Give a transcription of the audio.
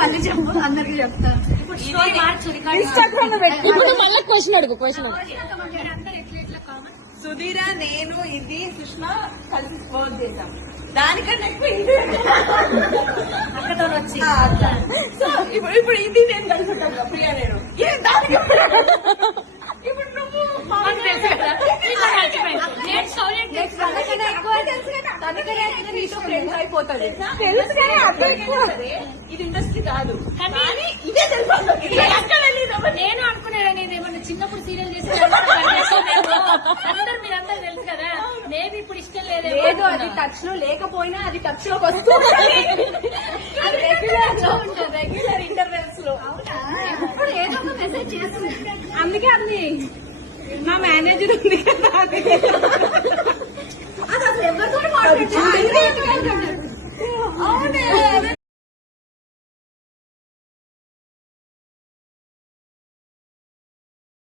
మళ్ళీ చెప్పు అందరికి చెప్తా. ఇప్పుడు మళ్ళీ క్వశ్చన్ అడుగు. సుధీర, నేను, ఇది సుష్మా కలిసి వర్క్ చేశాం. దానికన్నా ఎక్కువ ఇది అక్కతో వచ్చి ఇప్పుడు ఇది నేను కలిసి ఉంటాను. ప్రియా నేను దానికి ఇప్పుడు నువ్వు ఫ్రెండ్స్ అయిపోతుంది. తెలుసు కానీ ఇది ఇండస్ట్రీ కాదు. కానీ ఇదే తెలుసు. నేను అనుకున్నాను ఏమన్నా చిన్నప్పుడు సీరియల్ చేసి అందరు మీరందరూ తెలుసు కదా. మేబీ ఇప్పుడు ఇష్టం లేదు. అది టచ్ లో లేకపోయినా అది టచ్ లోకి వస్తుంది. రెగ్యులర్ ఇంటర్వెల్స్ లో ఇప్పుడు ఏదో ఒక మెసేజ్ చేస్తుంది. అందుకే అది మా మేనేజర్ ఉంది కదా, అది అసలు ఎవరితో మాట్లాడుతుంది.